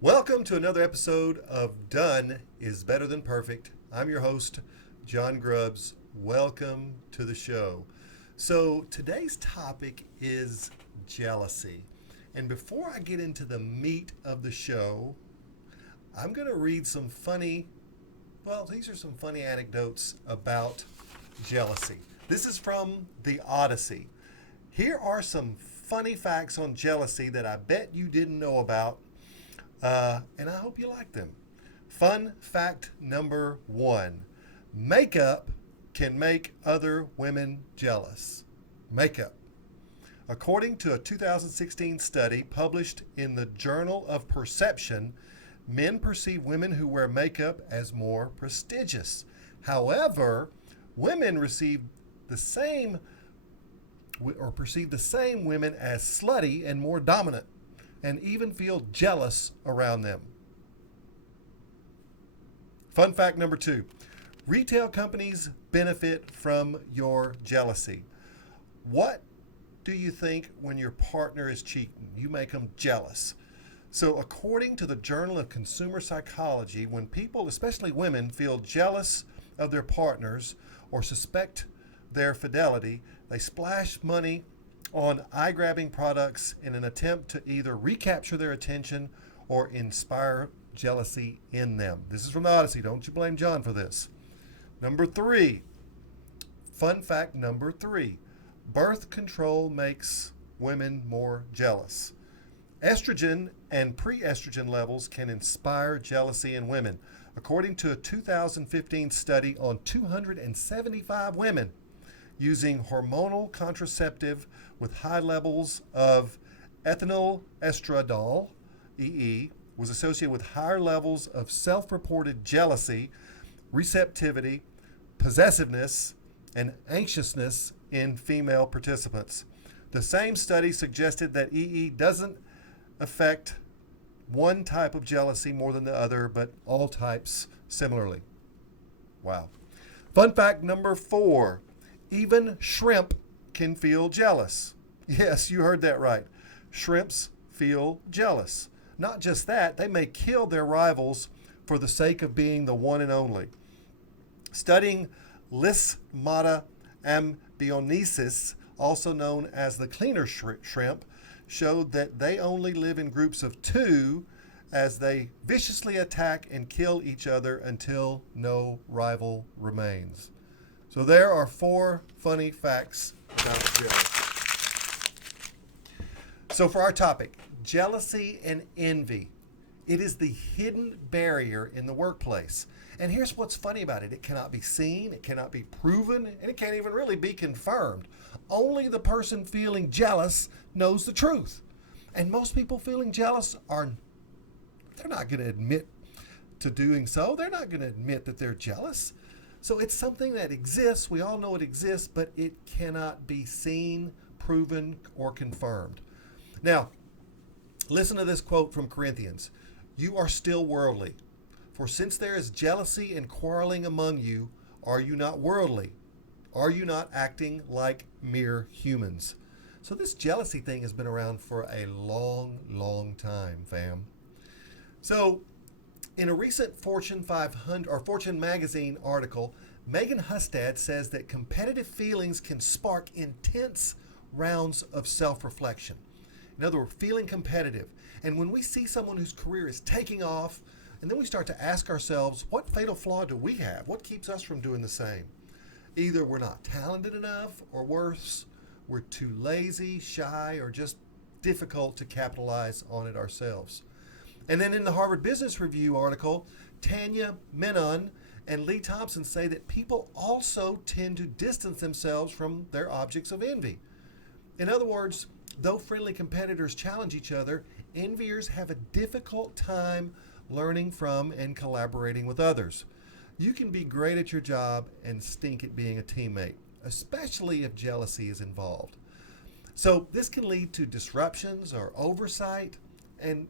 Welcome to another episode of Done is Better Than Perfect. I'm your host, John Grubbs. Welcome to the show. So, today's topic is jealousy. And before I get into the meat of the show, I'm going to read these are some funny anecdotes about jealousy. This is from the Odyssey. Here are some funny facts on jealousy that I bet you didn't know about, and I hope you like them. Fun fact number one: makeup can make other women jealous. Makeup. According to a 2016 study published in the Journal of Perception, men perceive women who wear makeup as more prestigious. However, women perceive the same women as slutty and more dominant, and even feel jealous around them. Fun fact number two: retail companies benefit from your jealousy. What do you think when your partner is cheating? You make them jealous. So, according to the Journal of Consumer Psychology, when people, especially women, feel jealous of their partners or suspect their fidelity, they splash money on eye-grabbing products in an attempt to either recapture their attention or inspire jealousy in them. This is from the Odyssey. Don't you blame John for this. Number three, fun fact number three: birth control makes women more jealous. Estrogen and pre-estrogen levels can inspire jealousy in women. According to a 2015 study on 275 women, using hormonal contraceptive with high levels of ethinyl estradiol, EE, was associated with higher levels of self-reported jealousy, receptivity, possessiveness, and anxiousness in female participants. The same study suggested that EE doesn't affect one type of jealousy more than the other, but all types similarly. Wow. Fun fact number four: even shrimp can feel jealous. Yes, you heard that right. Shrimps feel jealous. Not just that, they may kill their rivals for the sake of being the one and only. Studying Lismata ambionensis, also known as the cleaner shrimp, showed that they only live in groups of two as they viciously attack and kill each other until no rival remains. So there are four funny facts about jealousy. So for our topic, jealousy and envy. It is the hidden barrier in the workplace. And here's what's funny about it: it cannot be seen, it cannot be proven, and it can't even really be confirmed. Only the person feeling jealous knows the truth. And most people feeling jealous they're not going to admit to doing so. They're not going to admit that they're jealous. So it's something that exists. We all know it exists, but it cannot be seen, proven, or confirmed. Now, listen to this quote from Corinthians: "You are still worldly. For since there is jealousy and quarreling among you, are you not worldly? Are you not acting like mere humans?" So this jealousy thing has been around for a long, long time, fam. So in a recent Fortune 500 or Fortune magazine article, Megan Hustad says that competitive feelings can spark intense rounds of self-reflection. In other words, feeling competitive. And when we see someone whose career is taking off, and then we start to ask ourselves, what fatal flaw do we have? What keeps us from doing the same? Either we're not talented enough, or worse, we're too lazy, shy, or just difficult to capitalize on it ourselves. And then in the Harvard Business Review article, Tanya Menon and Lee Thompson say that people also tend to distance themselves from their objects of envy. In other words, though friendly competitors challenge each other, enviers have a difficult time learning from and collaborating with others. You can be great at your job and stink at being a teammate, especially if jealousy is involved. So this can lead to disruptions or oversight and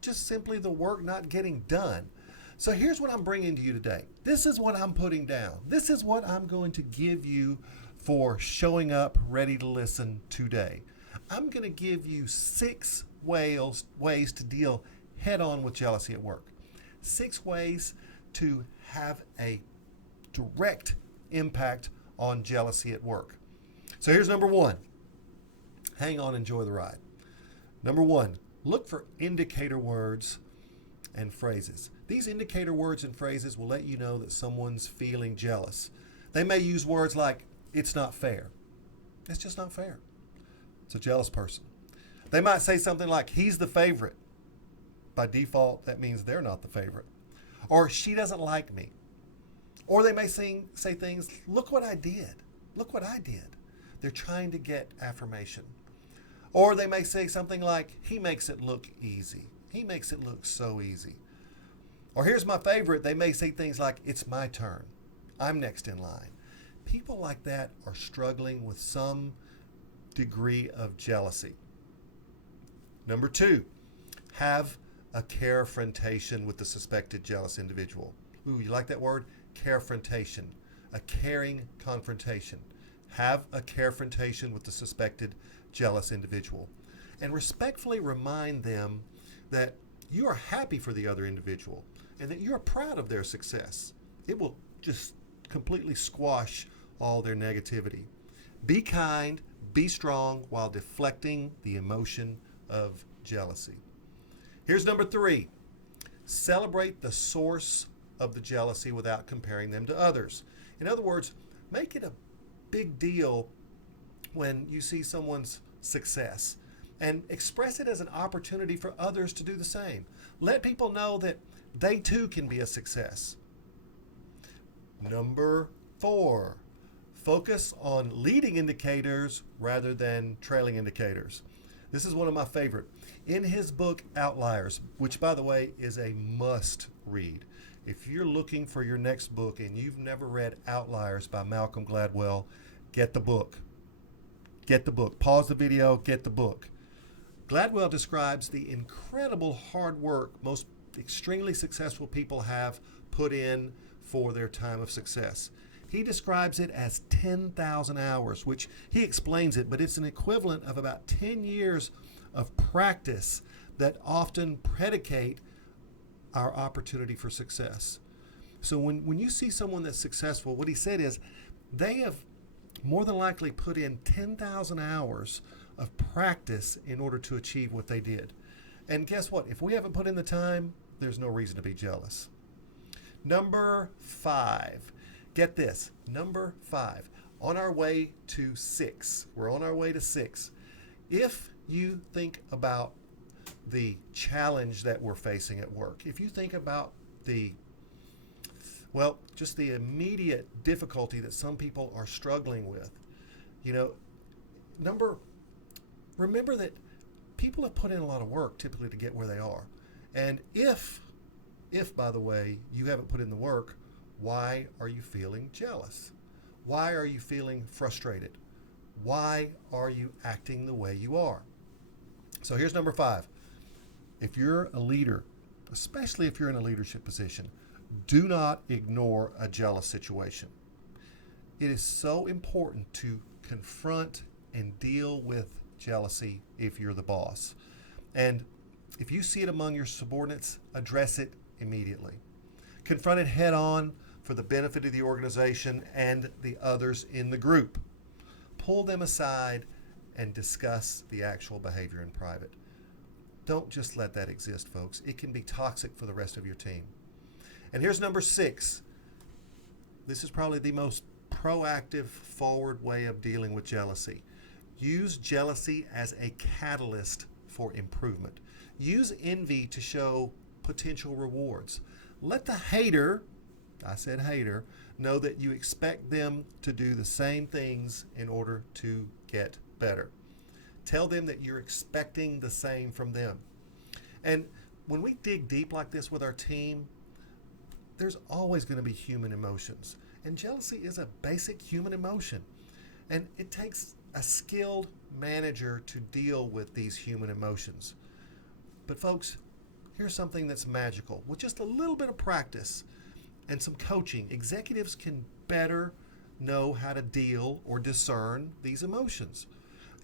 just simply the work not getting done. So here's what I'm bringing to you today. This is what I'm putting down. This is what I'm going to give you for showing up ready to listen today. I'm going to give you 6 ways to deal head on with jealousy at work. 6 ways to have a direct impact on jealousy at work. So here's number 1. Hang on, enjoy the ride. Number 1, look for indicator words and phrases. These indicator words and phrases will let you know that someone's feeling jealous. They may use words like, it's not fair. It's just not fair. It's a jealous person. They might say something like, he's the favorite. By default, that means they're not the favorite. Or she doesn't like me. Or they may say things, look what I did. Look what I did. They're trying to get affirmation. Or they may say something like, he makes it look easy. He makes it look so easy. Or here's my favorite, they may say things like, it's my turn. I'm next in line. People like that are struggling with some degree of jealousy. Number 2, have a carefrontation with the suspected jealous individual. Ooh, you like that word? Carefrontation. A caring confrontation. Have a carefrontation with the suspected jealous individual. And respectfully remind them that you are happy for the other individual and that you're proud of their success. It will just completely squash all their negativity. Be kind, be strong while deflecting the emotion of jealousy. Here's number 3. Celebrate the source of the jealousy without comparing them to others. In other words, make it a big deal when you see someone's success and express it as an opportunity for others to do the same. Let people know that they too can be a success. Number 4, focus on leading indicators rather than trailing indicators. This is one of my favorite. In his book, Outliers, which by the way is a must read. If you're looking for your next book and you've never read Outliers by Malcolm Gladwell, get the book. Get the book. Pause the video, get the book. Gladwell describes the incredible hard work most extremely successful people have put in for their time of success. He describes it as 10,000 hours, which he explains it, but it's an equivalent of about 10 years of practice that often predicate our opportunity for success. So when you see someone that's successful, what he said is they have more than likely put in 10,000 hours of practice in order to achieve what they did. And guess what? If we haven't put in the time, there's no reason to be jealous. Number 5. Get this. Number 5. On our way to 6. We're on our way to 6. If you think about the challenge that we're facing at work, if you think about just the immediate difficulty that some people are struggling with, remember that people have put in a lot of work typically to get where they are. And if by the way, you haven't put in the work, why are you feeling jealous? Why are you feeling frustrated? Why are you acting the way you are? So here's number 5. If you're a leader, especially if you're in a leadership position, do not ignore a jealous situation. It is so important to confront and deal with jealousy if you're the boss. And if you see it among your subordinates, address it immediately. Confront it head on for the benefit of the organization and the others in the group. Pull them aside and discuss the actual behavior in private. Don't just let that exist, folks. It can be toxic for the rest of your team. And here's number 6. This is probably the most proactive, forward way of dealing with jealousy. Use jealousy as a catalyst for improvement. Use envy to show potential rewards. Let the hater, I said hater, know that you expect them to do the same things in order to get better. Tell them that you're expecting the same from them. And when we dig deep like this with our team, there's always going to be human emotions. And jealousy is a basic human emotion. And it takes a skilled manager to deal with these human emotions. But folks, here's something that's magical. With just a little bit of practice and some coaching, executives can better know how to deal or discern these emotions.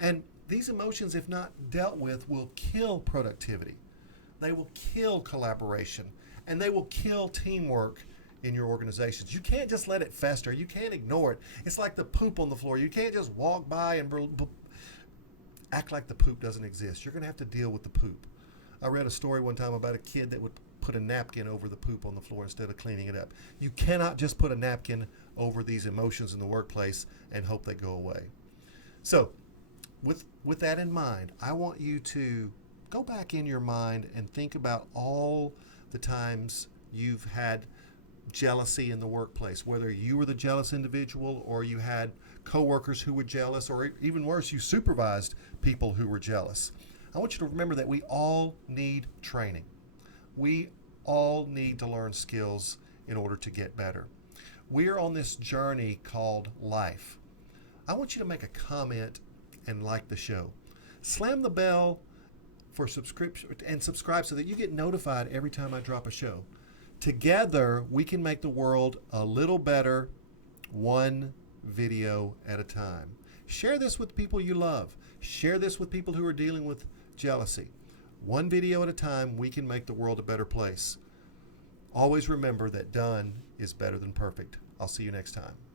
And these emotions, if not dealt with, will kill productivity. they will kill collaboration, and they will kill teamwork in your organizations. You can't just let it fester. You can't ignore it. It's like the poop on the floor. You can't just walk by and act like the poop doesn't exist. You're going to have to deal with the poop. I read a story one time about a kid that would put a napkin over the poop on the floor instead of cleaning it up. You cannot just put a napkin over these emotions in the workplace and hope they go away. So, with that in mind, I want you to go back in your mind and think about all the times you've had jealousy in the workplace, whether you were the jealous individual or you had coworkers who were jealous, or even worse, you supervised people who were jealous. I want you to remember that we all need training. We all need to learn skills in order to get better. We are on this journey called life. I want you to make a comment and like the show. Slam the bell for subscription and subscribe so that you get notified every time I drop a show. Together, we can make the world a little better, one video at a time. Share this with people you love. Share this with people who are dealing with jealousy. One video at a time, we can make the world a better place. Always remember that done is better than perfect. I'll see you next time.